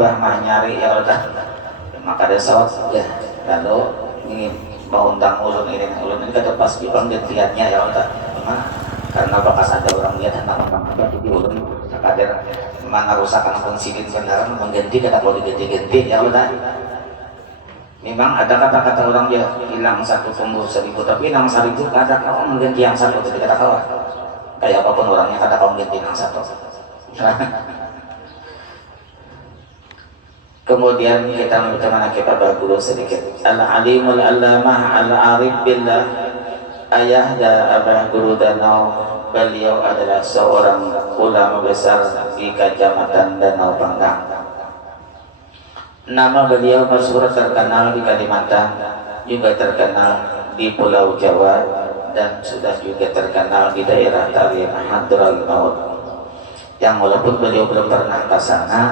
abah mah nyari ya udah maka ada sawat ya lalu ini mau undang ulun ini kata pas di penggantiannya ya udah karena bekas ada orang lihat tentang apa jadi ulun kadang mana rusakan konsidin kendaraan mengganti kata kalau diganti-ganti ya udah memang ada kata-kata orang dia hilang satu tumbuh 1000 tapi hilang 1000 kata kau mengganti yang satu ketika kata kau kayak apapun orangnya kata kau mengganti yang satu. Kemudian kita bagaimana kita bahas sedikit al-alimul allamah al-arif billah ayah dan abah guru Danau. Beliau adalah seorang ulama besar di Kecamatan Danau Panggang. Nama beliau masyhur terkenal di Kalimantan, juga terkenal di Pulau Jawa, dan sudah juga terkenal di daerah Tarim Hadraul Maut. Yang walaupun beliau belum pernah ke sana,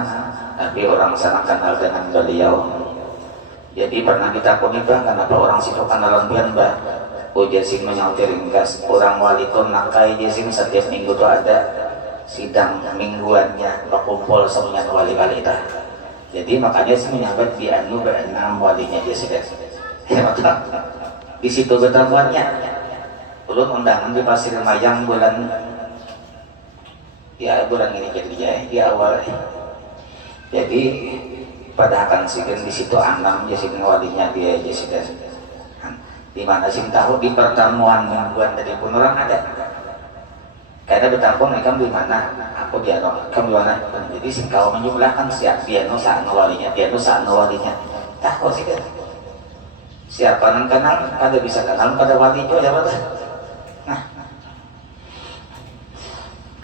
tapi orang sana kenal dengan beliau. Jadi pernah ditakuni bah, kenapa orang situ kenalan pian bah? Jasim menyautir ringkas, orang wali tuh nakai Jasim setiap minggu tuh ada sidang mingguannya, berkumpul semuanya wali-wali dah. Jadi makanya saya menyambat di anu berenam walinya Jasim. Di situ bertemuannya. Ulun undangan di Pasir Mayang bulan ini jadi ya di awal. Jadi pada akan sigen di situ anam Jasim walinya dia Jasim. Di mana sih tahu di pertemuan mingguan dari pun orang ada. Karena bertampung mereka di mana? Aku dia kamu di mana? Jadi sing kau menjumlahkan siap dia nusa walinya, dia nusa walinya. Tahu sih kan? Siapa yang kenal? Ada bisa kenal pada wali itu ya betul. Nah,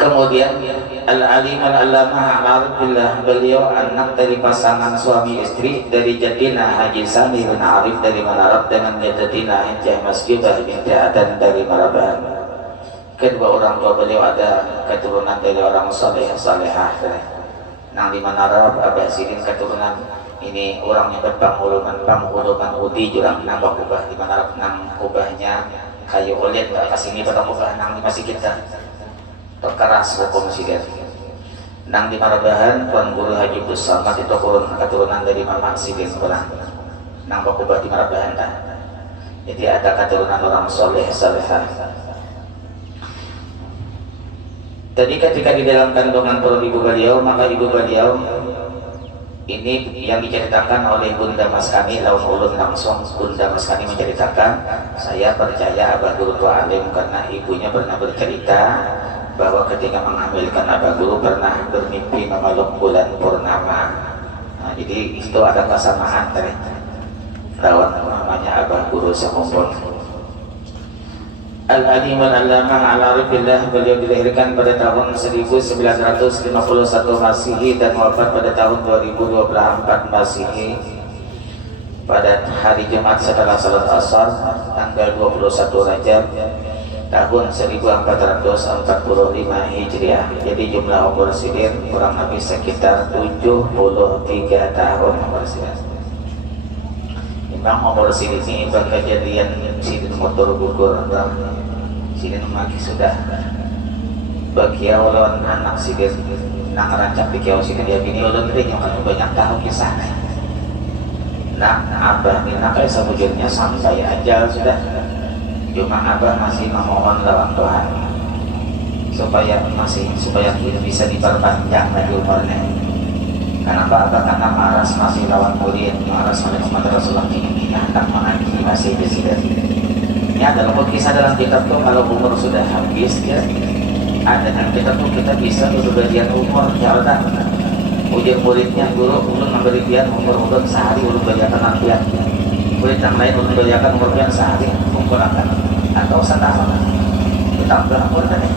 kemudian al-alim al-allamah al-arif billah, beliau anak dari pasangan suami istri dari Jadina Haji Sami bin Arif dari Manarab dengan Jadina Hijjah Masjibah binti Adan dari Marabahan. Kedua orang tua beliau ada keturunan dari orang salehah. Nang di Manarab Abah Sidin keturunan ini orangnya berpanghuluman Udi jurang nambah kubah di Manarab nang kubahnya kayu ulit kasih ini pada kubah nang masih kita keras hukum sigar. Nang di Marabahan Tuan Guru Haji Samad itu keturunan dari Mama Sidin kurang. Nang bakubah di Marabahan dah. Jadi ada keturunan orang salehah. Tadi ketika di dalam kandungan perut ibu beliau, maka ibu beliau ini yang diceritakan oleh Bunda Mas kami lawan ulun langsung. Bunda Mas kami menceritakan, saya percaya Abah Guru tua alim karena ibunya pernah bercerita bahwa ketika mengambilkan Abah Guru pernah bermimpi memeluk bulan purnama. Nah, jadi itu ada kesamaan dari lawan namanya Abah Guru semumpun. Al-alim al-allamah al-arif billah, beliau dilahirkan pada tahun 1951 Masehi dan wafat pada tahun 2024 Masehi pada hari Jumat setelah salat asar tanggal 21 Rajab tahun 1445 Hijriah. Jadi jumlah umur Sidin kurang lebih sekitar 73 tahun umur Sidin. Memang umur Sidin ini kejadian Sidin motor gugur, Sidin maki sudah bagian lawan anak Sidin nang rancak pikiau Sidin dia bini ulun teh yang banyak tahu kisahnya. Nah, abah ini nakai sebujurnya sampai ajal sudah. Cuma abah masih memohon lawan Tuhan supaya bisa diperpanjang lagi umurnya. Kenapa abah karena maras masih lawan murid, maras oleh umat Rasulullah ini akan mengaji masih di sini. Ini adalah kisah dalam kitab tuh kalau umur sudah habis ya. Ada dalam kitab tuh kita bisa bagian umur ya udah. Ujian muridnya guru ulun memberi dia umur sehari ulun belajarkan ambian. Murid yang lain ulun belajarkan umurnya sehari umur akan atau setahun ditambah umur tadi.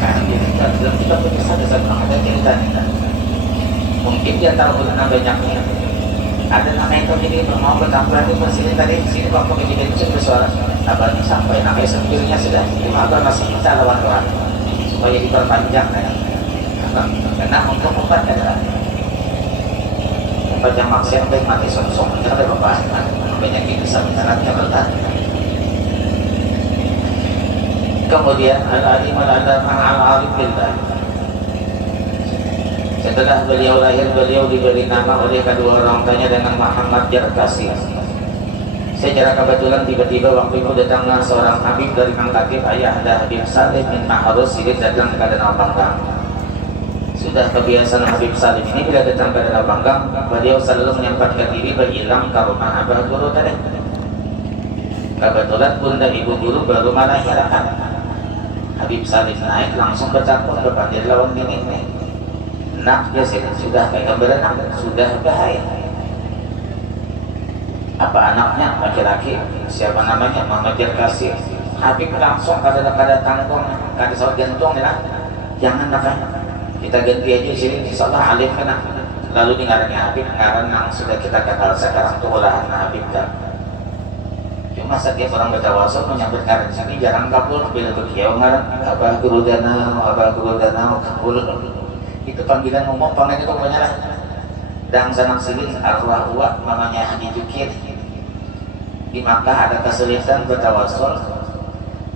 Nah, jadi dalam kitab tuh kisah ada cerita nih. Mungkin dia tahu benar banyaknya. Ada nama itu jadi mau bertambah di sini tadi sini waktu kejadian itu bersuara abadi sampai namanya sendirinya sudah abah masih minta lawan Tuhan supaya diperpanjang ya. Karena untuk obat adalah obat yang maksiat baik mati sosok itu ada bapak banyak yang bisa mencaratnya bertahan. Kemudian al-alim al-allamah al-arif billah. Setelah beliau lahir, beliau diberi nama oleh kedua orang tuanya dengan Muhammad Jarkasi. Secara kebetulan tiba-tiba waktu itu datanglah seorang Habib dari Mangkatib, ayah anda Habib Salim bin Mahruz Sidik datang ke Danau Panggang. Sudah kebiasaan Habib Salim ini bila datang ke Danau Panggang, beliau selalu menyempatkan diri berhilang ke rumah abah guru tadi. Kebetulan bunda ibu guru baru melahirkan. Habib Salim naik langsung bertakut kepada lawan ini. Nak dia sudah kayak berenang, sudah bahaya. Apa anaknya laki-laki, siapa namanya, Muhammad Jarkasi. Habib langsung kada tanggung, kada soal gantung ya, jangan makanya kita ganti aja sini, insyaallah alim kena. Lalu dengarnya Habib, ngaran yang sudah kita kenal sekarang tuh olahan Habib kan. Cuma setiap orang bertawasul menyambut ngaran sini jarang kabul, bila berkiau ngaran abah guru danau kabul. Itu panggilan umum, panggilan itu banyak lah. Dan sanak silin arwah uak namanya Haji Jukir. Di Makkah ada kesulitan bertawasul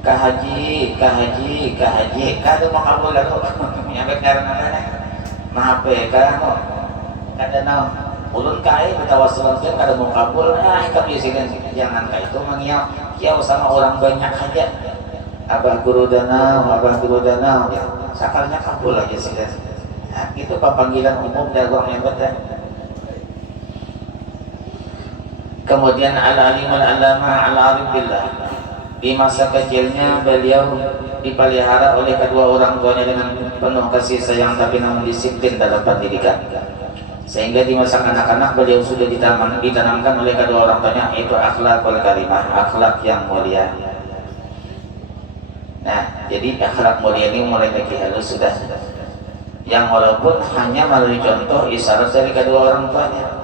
ka haji kada mau kabul lalu nyampe karena mana maaf kada nau ulun kai bertawasul kan kada mau kabul kami sini jangan kayak itu mengiau kiau sama orang banyak aja abah guru danau ya, sakalnya kabul aja sih nah, itu panggilan umum dari orang yang betul. Kemudian al-alim al-alama al-arif billah. Di masa kecilnya beliau dipelihara oleh kedua orang tuanya dengan penuh kasih sayang tapi namun disiplin dalam pendidikan. Sehingga di masa kanak-kanak beliau sudah ditanamkan oleh kedua orang tuanya yaitu akhlakul karimah, akhlak yang mulia. Nah, jadi akhlak mulia ini mulai dari halus sudah. Yang walaupun hanya melalui contoh isyarat dari kedua orang tuanya.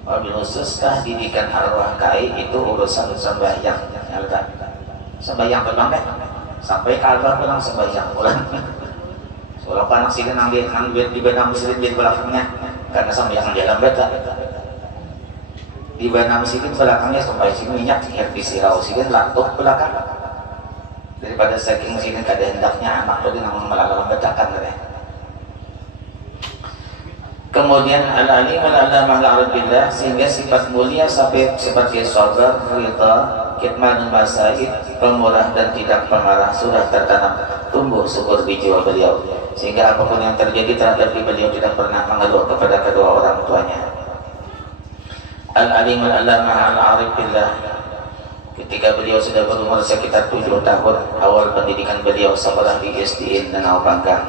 Wabil khususkah didikan arwah kai itu urusan sembahyang sembahyang pulang deh sampai kabar pulang sembahyang pulang soalnya anak sini nang di benang muslim di belakangnya karena sembahyang di dalam beta di benang muslim belakangnya sampai sini minyak di sirau sini lantuk belakang daripada saking sini kada hendaknya anak tadi nang melalang betakan deh. Kemudian al-alim al-alamah al-arifillah sehingga sifat mulia sampai seperti sabar, ridha, kitmanul masaid, pemurah dan tidak pemarah sudah tertanam tumbuh subur di jiwa beliau sehingga apapun yang terjadi terhadap beliau tidak pernah mengeluh kepada kedua orang tuanya. Al-alim al-alamah al-arifillah ketika beliau sudah berumur sekitar 7 tahun awal pendidikan beliau sekolah di SDN Danau Panggang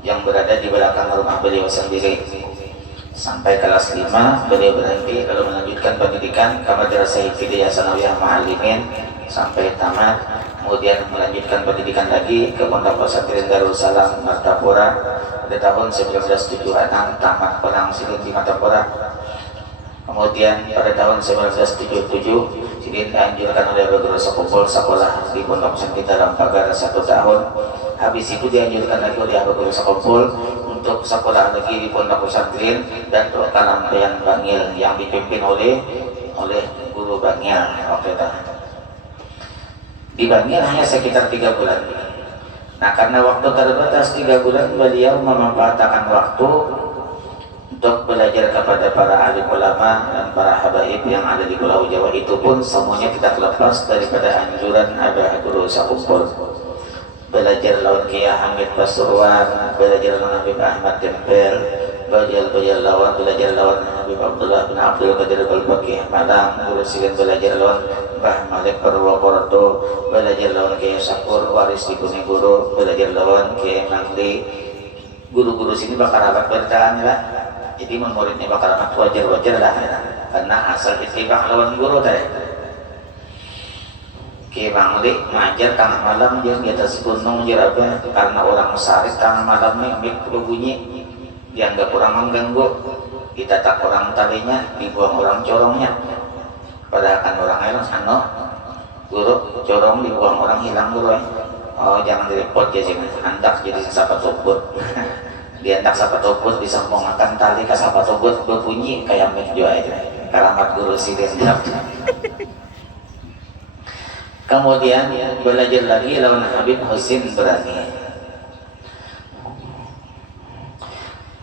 yang berada di belakang rumah beliau sendiri. Sampai kelas 5 beliau berhenti lalu melanjutkan pendidikan ke Madrasah Ibtidaiyah Sanawiyah Ma'alimin sampai tamat, kemudian melanjutkan pendidikan lagi ke Pondok Pesantren Darussalam Martapura pada tahun 1976 tamat Pelang Silin di Martapura. Kemudian pada tahun 1977 Sidin dianjurkan oleh Guru Sekumpul sekolah di Pondok Pesantren dalam pagar 1 tahun. Habis itu dianjurkan lagi oleh Guru Sekumpul untuk sekolah lagi di Pondok Pesantren dan Kalampayan Bangil yang dipimpin oleh Guru Bangil. Oke dah. Di Bangil hanya sekitar 3 bulan. Nah karena waktu terbatas 3 bulan beliau memanfaatkan waktu untuk belajar kepada para alim ulama dan para habaib yang ada di Pulau Jawa. Itu pun semuanya tidak lepas daripada anjuran Abah Guru Sekumpul. Belajar lawan Kiai Hamid Pasuruan, belajar lawan Habib Ahmad Tempel, belajar lawan Habib Abdullah bin Abdul Qadir Al-Baqi Malang, Guru Silin belajar lawan Mbah Malik Purwokerto, belajar lawan Kiai Sakur Waris di Gunung Guru, belajar lawan Kiai Mangli. Guru-guru sini bakal rapat bertahan lah. Jadi muridnya bakal amat wajar-wajar lah karena asal itibak lawan guru tadi. Ki Mangli ngajar tengah malam dia di atas gunung apa karena orang Sarit tengah malam nih bunyi dianggap orang mengganggu, ditatak orang talinya, dibuang orang corongnya. Padahal kan orang lain guru corong dibuang orang hilang guru. Oh jangan direpot ya sini, antak jadi sahabat tobut. Diantak sahabat tobut disambungkan tali ke sahabat tobut berbunyi kayak mejo aja. Karamat guru Sidin. Kemudian belajar lagi lawan Habib Husin Berani.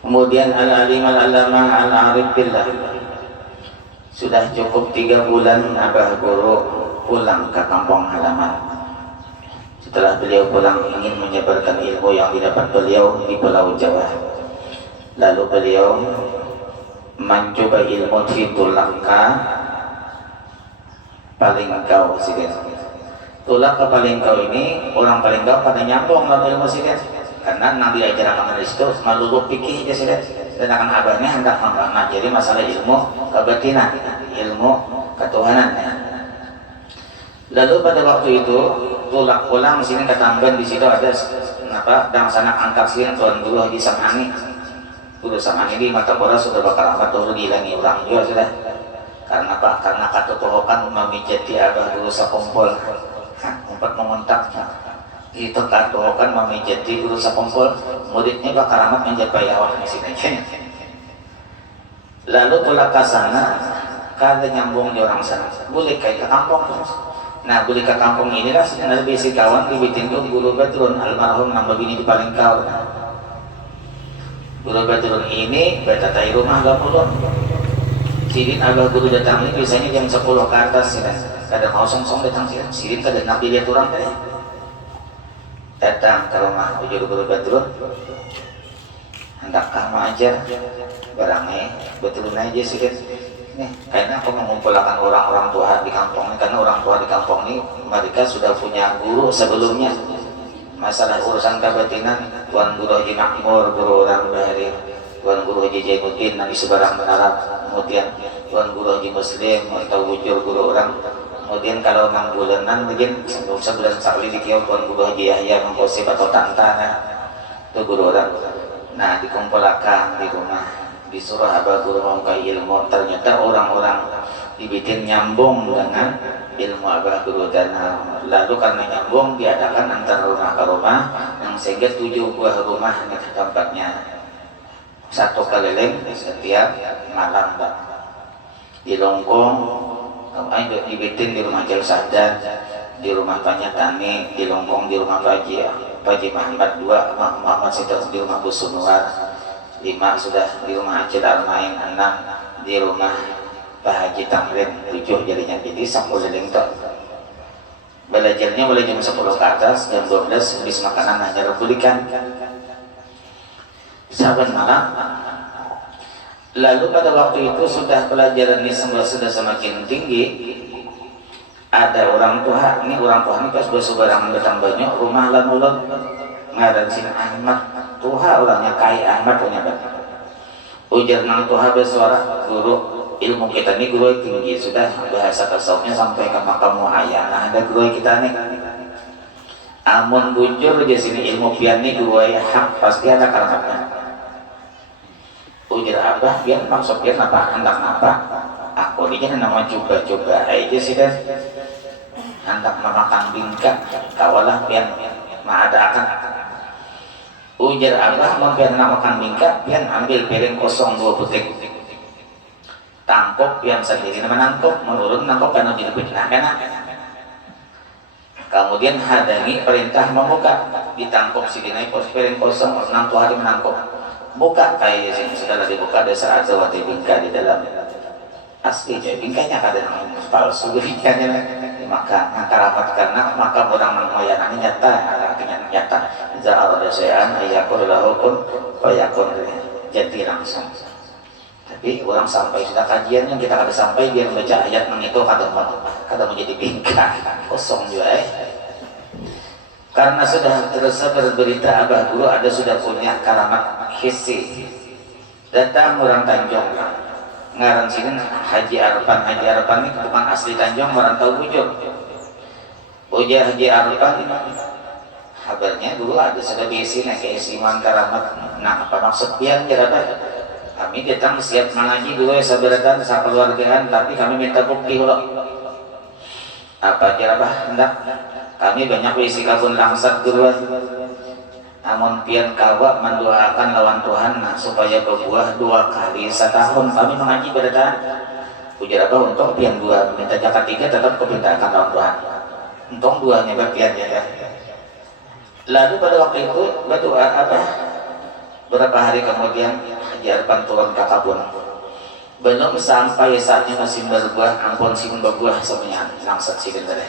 Kemudian al-alim al-alamah al-arif billah. Sudah cukup 3 bulan Abah Guru pulang ke kampung halaman. Setelah beliau pulang ingin menyebarkan ilmu yang didapat beliau di Pulau Jawa. Lalu beliau mencoba ilmu di Tulaka Palingkau sih. Tulaka Palingkau ini orang Palingkau pada nyambung lalu ilmu sih, karena nang diajarkan dari situ melulu pikir aja sih, dan akan abahnya hendak mempelajari masalah ilmu kebatinan, ilmu ketuhanan. Lalu pada waktu itu tulak pulang sini ketambahan di situ ada dan sana angkat sini Tuan Guru Haji Samani. Guru Samani di mata pora sudah bakal amat turun dihilangi orang juga sudah. Karena apa? Karena katutuhokan memijati Abah Guru sakumpul, empat mengontak. Itu katuhokan memijati Guru sakumpul, muridnya bakal amat menjapai awak di sini. Lalu tulak ke sana, kada nyambung di orang sana. Boleh kayak ke kampung terus. Nah, boleh ke kampung inilah sebenarnya bisi kawan dibitin tuh Guru Badrun almarhum nambah bini di Palingkau. Guru Badrun ini betatai rumah gapulun. Sirin Abah Guru datang ini biasanya jam 10 ke atas ya. Kadang kosong datang sirin. Sirin kadang nak dilihat orang tadi. Datang ke rumah ujur Guru Badrun. Hendak kamu ajar barangnya Badrun aja sirin. Nih, kayaknya aku mengumpulkan orang-orang tua di kampung ini, karena orang tua di kampung ini mereka sudah punya guru sebelumnya. Masalah urusan kebatinan, Tuan Guru Haji Makmur, Guru Orang Bahari, Tuan Guru Haji Jainuddin, Nabi Sebarang Menarap, kemudian Tuan Guru Haji Muslim atau wujur guru orang. Kemudian kalau 6 bulanan mungkin sebulan sekali di kiau Tuan Guru Haji Yahya mengkosip atau tantana itu guru orang. Nah, dikumpulkan di rumah, disuruh Abah Guru mengkai ilmu. Ternyata orang-orang dibikin nyambung dengan ilmu Abah Guru, dan lalu karena nyambung diadakan antara rumah ke rumah, yang sehingga 7 buah rumah nih tempatnya, satu keliling setiap malam di Longkong, dibikin di rumah Jal Sadat, di rumah Panyatani, di Longkong di rumah Paji Muhammad 2, Muhammad Sitar di rumah Bu Sunuar 5, sudah di rumah Acil Almain 6, di rumah Pak Haji Tamrin 7, jadinya jadi 10 lingkar. Belajarnya mulai jam 10 ke atas, jam 12 habis makanan hanya rebulikan saban malam. Lalu pada waktu itu sudah pelajaran ini sudah semakin tinggi. Ada orang tua, ini pas bersebarang datang banyak rumah lanulun ngaran sin Ahmad Tuha, orangnya kaya Ahmad punya banyak. Ujar nang Tuha bersuara, guru ilmu kita ini guru tinggi, sudah bahasa tasawufnya sampai ke makam muayyan. Nah, ada guru kita nih amun bujur aja sini ilmu pian nih guru hak pasti ada karamatnya. Ujar Abah pian maksud pian apa, hendak apa? Aku ini nama coba-coba aja sih, dan hendak memakan bingka kawalah pian mengadakan. Ujar Abah mau pian makan bingka, pian ambil piring kosong 2 butik, tangkop pian sendiri nama nangkop, menurun nangkop karena jadi benar kan. Kemudian hadangi perintah membuka, ditangkop si dinai pos piring kosong 6 hari menangkop, buka kayak sini sudah dibuka, ada saat zawati bingka di dalam. Asli jadi bingkanya kadang palsu bingkanya, maka karamat karena maka orang moyangannya nyata, artinya nyata. Zahar dasaan ayakul lahukun fayakun, jadi langsung. Tapi orang sampai sudah kajian yang kita ada sampai biar baca ayat mengitu kadang menjadi bingkai kosong juga karena sudah tersebar berita Abah Guru ada sudah punya karamat hissi. Datang orang Tanjung ngaran sini Haji Arfan ini bukan asli Tanjung, orang tahu bujur. Ujar Haji Arfan ini kabarnya dulu ada sudah diisi keisiman karamat. Nah, apa maksud pian kira-kira? Kami datang siap mengaji dulu sabaratan sakeluargaan, tapi kami minta bukti loh. Apa kira bah hendak? Kami banyak isi kabun langsat duluan. Namun pian kawa mendoakan lawan Tuhan supaya berbuah 2 kali setahun. Kami mengaji berdatan. Ujar apa untuk pian 2, minta jakat 3 tetap kepintakan lawan Tuhan. Untung 2 nya pian ya. Lalu pada waktu itu berdoa apa? Beberapa hari kemudian haji arpan turun ke kabun. Belum sampai saatnya musim berbuah, ampun sim berbuah semuanya langsat sidin tadi.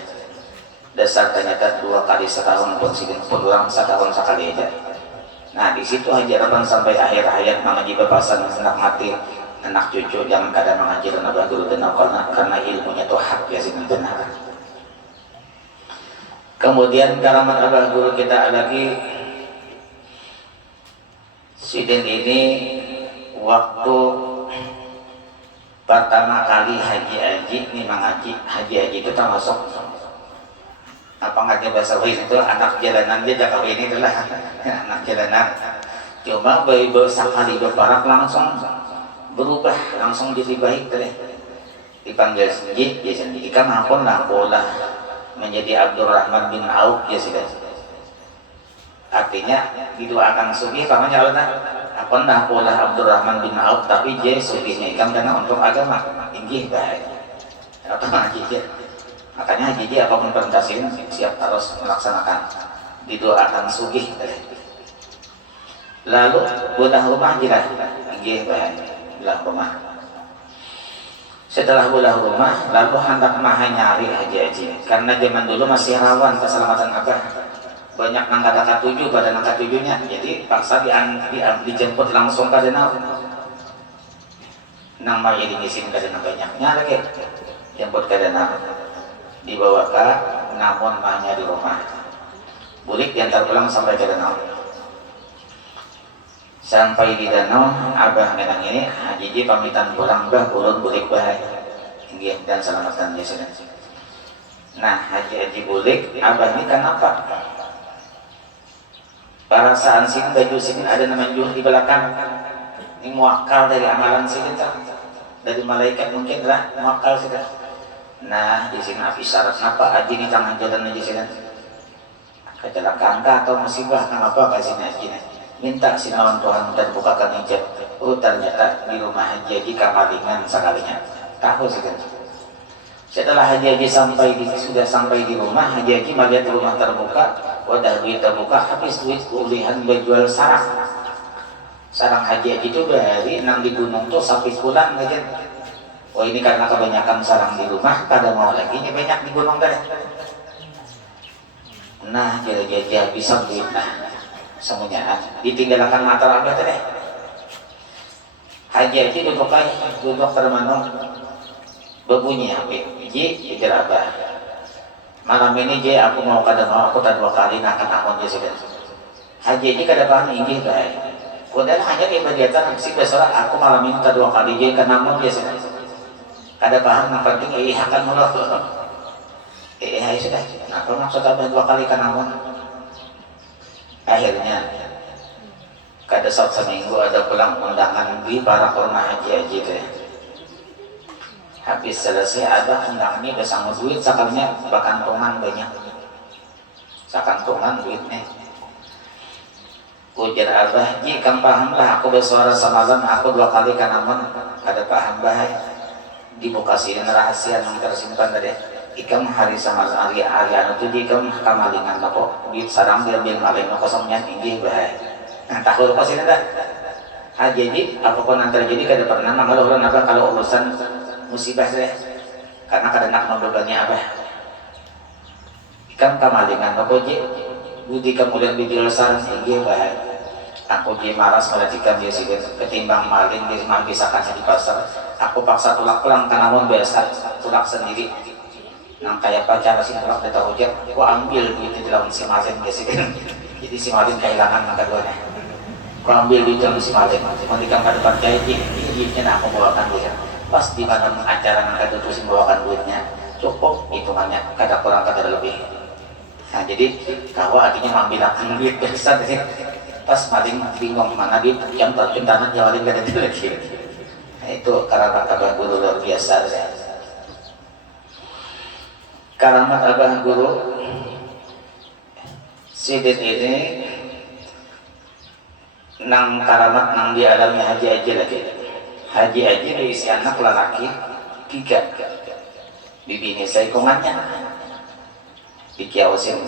Dasar ternyata 2 kali setahun pun sidin pun orang setahun sekali aja. Nah di situ haji arpan sampai akhir hayat mengaji bebasan anak mati anak cucu jangan kadang mengaji dan abah guru dan karena ilmunya itu hak ya sini benar. Kemudian karamat abah guru kita lagi sidin ini waktu pertama kali haji ini mengaji haji itu termasuk apa ngaji bahasa Wahid itu anak jalanan dia jaga ini itulah anak jalanan. Cuma bayi sekali berparak langsung berubah langsung jadi baik tadi dipanggil sendiri biasanya ikan ampun lah pola menjadi Abdurrahman bin Auf ya sudah. Artinya didoakan sugi pamannya Allah apa dah pola Abdurrahman bin Auf tapi dia suginya ikan karena untuk agama tinggi baik atau ngaji dia. Makanya haji apapun perintahnya siap harus melaksanakan didoakan sugih. Lalu belah rumah jelas tinggi baik belah rumah. Setelah belah rumah lalu hendak maha nyari haji karena zaman dulu masih rawan keselamatan abah. Banyak nangka tujuh pada nangka tujuhnya jadi paksa dijemput langsung ke danau. Nang maya dingisin ke danau banyaknya lagi jemput ke danau. Dibawa ke namun mahnya di rumah bulik diantar pulang sampai ke danau. Sampai di danau abah menang ini haji pamitan pulang bah ulun bulik baik tinggi dan selamatkan dia sudah. Nah haji bulik abah ini kenapa perasaan sini baju sini ada nama juh di belakang ini muakal dari amalan sini dari malaikat mungkin lah muakal sudah. Nah di sini api syarat apa aja di tangan jalan aja sini kecelakaan atau musibah kenapa kasih haji minta si nawan Tuhan dan bukakan hijab. Oh ternyata di rumah haji kamalingan sekalinya tahu sih kan. Setelah haji sudah sampai di rumah haji melihat rumah terbuka wadah duit terbuka habis duit ulihan berjual sarang haji itu dari nang di gunung tuh sampai pulang aja. Oh ini karena kebanyakan sarang di rumah, pada mau lagi banyak di gunung teh. Nah jadi bisa duit nah semuanya ditinggalkan mata abah teh. Haji duduk termanung berbunyi HP. Ji pikir abah. Malam ini Ji aku mau aku tak 2 kali nak nakon Ji sudah. Haji kada paham inggih baik. Padahal hanya ibadatan si besok aku malam ini tak 2 kali Ji kana nakon Ji sudah. Kada paham yang penting akan mulut sudah apa maksud abah 2 kali kanawon. Akhirnya kada seminggu ada pulang undangan di para korma haji teh. Habis selesai abah undang ini bersama duit sekalinya bakantongan banyak sakantongan duitnya. Ujar abah ji kam paham lah aku bersuara semalam aku 2 kali kanawon kada paham bahaya dibuka sini rahasia yang tersimpan tadi ikam hari sama hari anu tuh ikam kamalingan kok di sarang dia bil maling kosongnya tinggi bahaya. Nah tahu apa sih ada haji apapun yang terjadi kada pernah mengeluh orang apa kalau urusan musibah saya karena kada nak membebani abah ikam kamalingan kok ji budi kemudian bidil sarang tinggi bahaya. Aku di maras melatikan dia sih ketimbang maling dia bisa di pasar. Aku paksa tulak pulang tanaman biasa tulak sendiri. Nang kayak pacar si tulak dia tahu dia. Aku ambil duit di dalam si maling dia sih. Jadi si maling kehilangan mata duanya. Aku ambil duit dalam si maling. Ketika pada percaya duitnya aku bawakan dia. Pas di pada acara nang itu si bawakan duitnya cukup hitungannya kada kurang kada lebih. Nah jadi kau artinya mengambil duit besar sih. Pas maling bingung mana duit yang percintaan jawarin gak ada lagi. Nah, itu karamat abah guru luar biasa ya. Karamat abah guru sidin ini nang karamat nang dialami haji lagi. Haji berisi anak lelaki 3 bibini saikongannya dikiawasin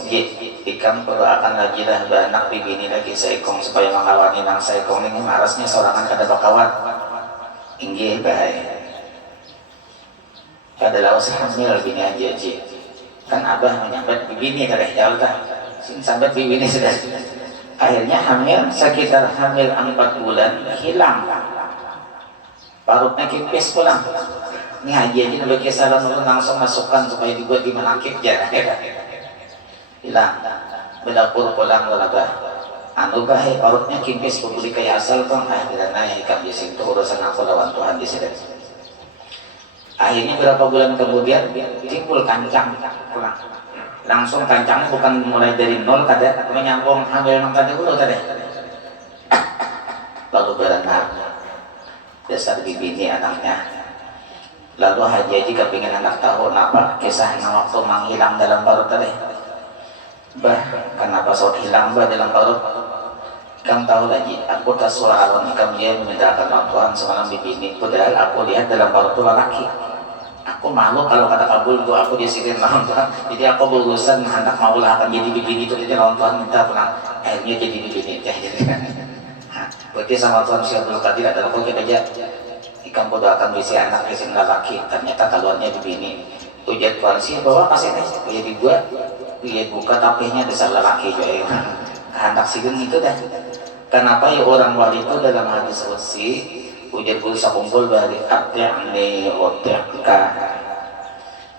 ikam perlu akan lagi lah anak bibini lagi saikong supaya mengawani nang saikong ini marasnya sorangan kada bakawan inggih bae kada lawas hamil bini aja kan abah menyambat bibini kada jauh dah sambat bibini sudah akhirnya hamil sekitar hamil 4 bulan hilang parutnya kipis pulang ini haji aja nabi kisaran langsung masukkan supaya dibuat di manakib ya hilang berdapur pulang lalaga anu bahe parutnya kipis pembuli kayak asal kong akhirnya naik hikam jisim itu urusan aku lawan Tuhan di sini akhirnya berapa bulan kemudian timbul kancang pulang langsung kancangnya bukan mulai dari nol kada menyambung hamil nang tadi dulu tadi lalu berenang dasar bibini anaknya lalu haji kepingin anak tahu apa kisah waktu menghilang dalam parut tadi bah kenapa sok hilang bah dalam parut kamu tahu lagi aku tak suarawan kamu dia memintakan Tuhan semalam bibini padahal aku lihat dalam parut itu laki aku malu kalau kata kabul itu aku disirin lawan Tuhan jadi aku berurusan hendak mau lah akan jadi bibini itu jadi lawan Tuhan minta pulang akhirnya jadi bibini berarti sama Tuhan siap dulu kadir adalah kok kita aja ikan bodoh akan berisi anak kesin laki ternyata keluarnya bibini ujian Tuhan sih bahwa kasih nih ujian dibuat ujian buka tapihnya besar laki juga kehendak sirin itu dah kenapa ya orang wali itu dalam hadis qudsi ujian berusaha kumpul dari ati'ni otekka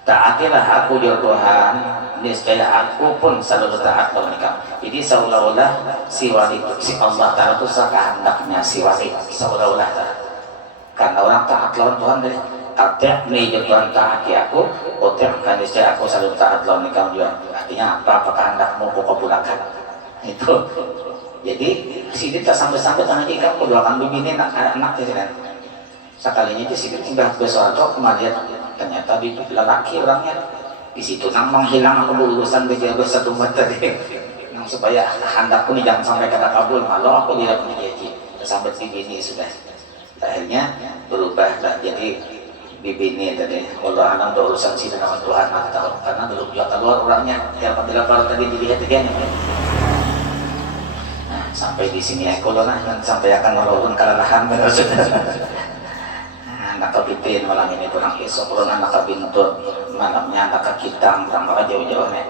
taatilah aku ya Tuhan niscaya aku pun selalu taat kepada engkau jadi seolah-olah si wali itu si Allah Ta'ala itu sekehendaknya si wali seolah-olah karena orang taat lawan Tuhan dari ati'ni ya Tuhan taati aku otekka niscaya aku selalu taat lawan engkau juga artinya apa kehendakmu pokok bulakan itu jadi sidik tak sampai-sampai tanah jika aku doakan begini anak gitu kan sekalinya itu sidik tinggal besok atau kemudian ternyata di lelaki orangnya di situ nang menghilang aku berurusan bejabat satu umat tadi nang supaya handakku nih jangan sampai kata kabul malu aku tidak punya janji sampai begini sudah akhirnya berubah lah jadi bibini tadi Allah anak berurusan sih dengan Tuhan tahu karena belum juga keluar orangnya yang apabila kalau tadi dilihat dia sampai di sini aku loh dan sampai akan melawan kelelahan anak kepitin malam ini kurang esok kurang anak kebintut malamnya anak kekitang tambah jauh-jauh nih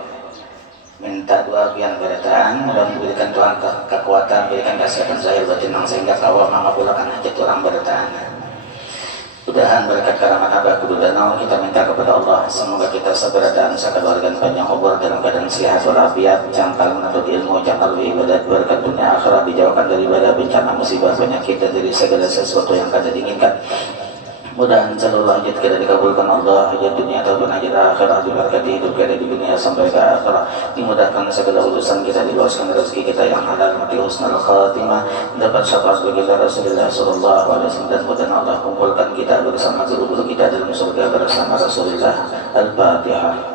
minta doa biar berdatang dan berikan Tuhan kekuatan berikan kesehatan zahir batin sehingga kawal mengabulkan hajat orang berdatang mudahan berkat karaman abah kudu danau kita minta kepada Allah semoga kita seberada keluarga panjang umur dalam keadaan sehat walafiat jangkal menuntut ilmu jangkal ibadat berkat dunia akhirat dijauhkan dari badai bencana musibah penyakit dan dari segala sesuatu yang kada diinginkan mudahan seluruh hajat kita dikabulkan Allah hajat dunia ataupun hajat akhirat diberkati hidup kita di dunia sampai ke akhirat dimudahkan segala urusan kita diluaskan rezeki kita yang halal mati husnul khatimah dapat syafaat bagi Rasulullah sallallahu alaihi wasallam dan mudahan Allah kumpulkan kita bersama guru-guru kita dalam surga bersama Rasulullah. Al-Fatihah.